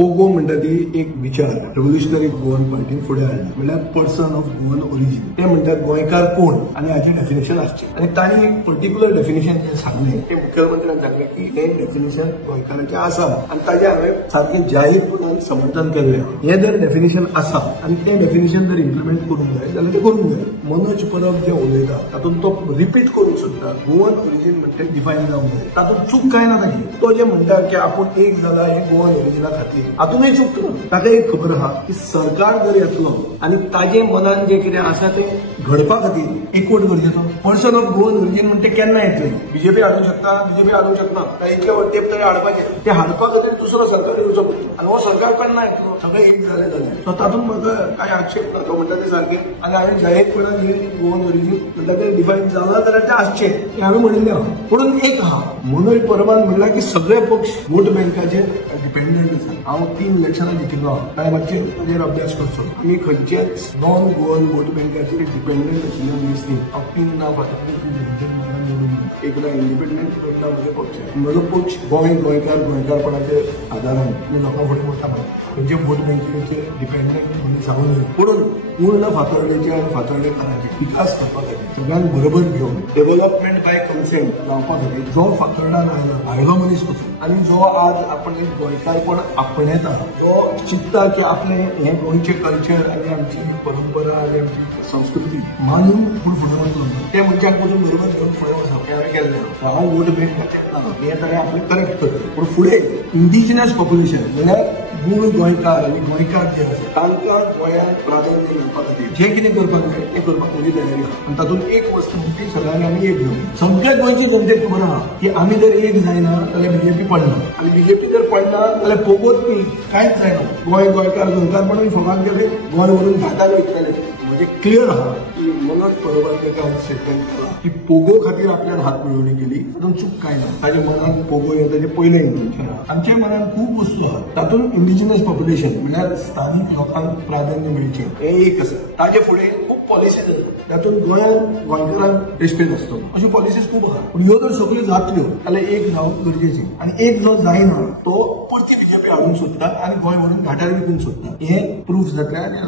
पोगो म्हणटा ती एक विचार रेव्होल्युशनरी गोवन पार्टीन फुडें हाडला म्हणल्यार पर्सन ऑफ गोवन ओरिजिन। ते म्हणतात गोंयकार कोण आनी हाचें डेफिनेशन आसचें आनी तांणी एक पर्टिक्युलर डेफिनेशन जें सांगलें ते मुख्यमंत्र्यान सांगलें की हे डेफिनेशन गोंयकाराचें आसा आनी ताजें हांवें सारकें जाहीरपणान समर्थन केल्लें। हें जर डेफिनेशन आसा आनी तें डेफिनेशन जर इम्प्लिमेंट करूंक जाय जाल्यार तें करूंक जाय। मनोज परब जें उलयता तातूंत तो रिपीट करूंक सोदता गोवन ओरिजिन म्हणजे डिफायन जावंक जाय। तातूंत चूक कांय ना ताची। तो जें म्हणटा की आपूण एक जाला हें गोवन ओरिजिना खातीर हातूनय चूक ना। ताका एक खबर आहा की सरकार जर येतलो आनी ताजे मनान जें कितें आसा तें घडपा खातीर एकवट गरजेचो। पर्सन ऑफ गोवन ओरिजिन म्हणजे केन्ना येतलें? बीजेपी हाडूंक शकता, बीजेपी हाडूंक शकना, काय इतले तेप तरी हाडपाचें। ते हाडपा खातीर दुसरो सरकार येवचो पडटलो आनी हो सरकार केन्ना येतलो? सगळें एक जालें जाल्यार सो तातूंत म्हाका कांय आक्षेप ना। तो म्हणटा तें सारकें आनी हांवें जाहीरपणान हें गोवन ओरिजिन म्हणटा तें डिफायन जालां जाल्यार तें आसचें हें हांवें म्हणिल्लें आहा। पूण एक आहा, मनोज परबान म्हणलां की सगळे पक्ष वोट बँकाचेर डिपेंडंट आसा। हांव 3 इलेक्शनां जिखिल्लो आहा, ताणें मातशें ताजेर अभ्यास करचो। आमी खंयचेच नॉन गोवन वोट बँकाचेर डिपेंडंट आशिल्ले मनीस न्ही। हांव 3 नांव फाटल्यान एकदा इंडिपेंडंट दोनदा म्हजो पक्ष। म्हजो पक्ष गोंयकारपणाच्या आदारान लोकां फुडें वता खंयचे वोट बँकेचेर डिपेंडंट मनीस हांव न्ही। पूण पूर्ण फातर्डेचे आनी फातर्डेकारांचे विकास करपा खातीर सगळ्यांक बरोबर घेवन डेव्हलपमेंट बाय कन्सेंट जावपा खातीर जो फातर्डान भायलो मनीस कसो आनी जो आज आपण गोंयकारपण आपणेता, जो चिंतता की आपले हे गोंयचे कल्चर आनी आमची परंपरा आनी आमची संस्कृती मानून फुडें वतलो त्या मनशाक पसून बरोबर घेवन फुडें वचप हें हांवें केल्लें। हांव वोट बँकाचेर ना, हें ताणें आपलें करेक्ट करता। पूण फुडें इंडिजिनस पॉप्युलेशन म्हणल्यार मूळ गोंयकार आनी गोंयकार जे आसा तांकां गोंयांत प्राधान्य मेळपा खातीर जें कितें करपाक जाय तें करपाक म्हजी तयारी आहा। आनी तातूंत एक वस्त म्हणजे सगळ्यांनी आमी एक घेवं। सगळ्या गोंयच्या जनतेक खबर आहा की आमी जर एक जायना जाल्यार बीजेपी पडना आनी बीजेपी जर पडना जाल्यार पोगोत कांयच जायना। गोंयकारपणूय फकाक गेले, गोंय व्हरून घाटार वयतले। म्हणजे क्लियर आहा की मनोज परबान काल स्टेटमेंट केला की पोगो खातीर आपल्यान हात मिळवणी केली, तातूंत चूक कांय ना। ताच्या मनान पोगो हें ताचें पयलें इंटेन्शन आहा। आमच्या मनान खूब वस्तू आहा, तातूंत इंडिजिनस पॉप्युलेशन म्हणल्यार स्थानीक लोकांक प्राधान्य मेळचें हें एक आसा। ताचे फुडें खूब पॉलिसीज आसा, तातूंत गोंयांत गोंयकारांक रेस्पेक्ट आसतलो अश्यो पॉलिसीज खूब आहा। पूण ह्यो जर सगळ्यो जातल्यो जाल्यार एक जावप गरजेचें आनी एक जो जायना तो परती बीजेपी हाडूंक सोदता आनी गोंय व्हरून घाटार विकूंक सोदता। हें प्रूफ जातलें आनी